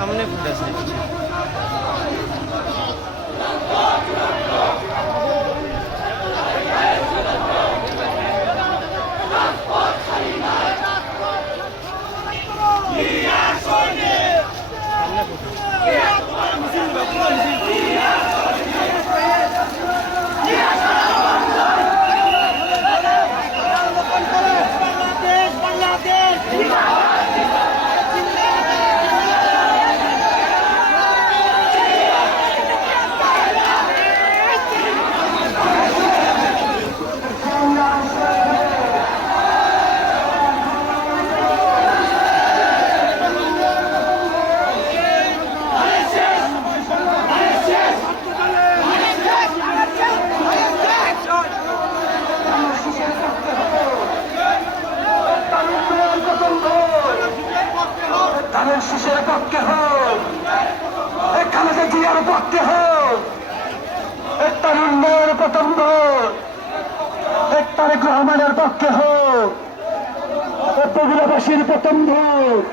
সামনে ফুটেছে। ধানের শীষের পক্ষে হোক, খালেদা জিয়ার পক্ষে হোক, তার উন্নয়নের প্রথম ভোট তারেক রহমানের পক্ষে হোক, বগুড়াবাসীর প্রথম ভোট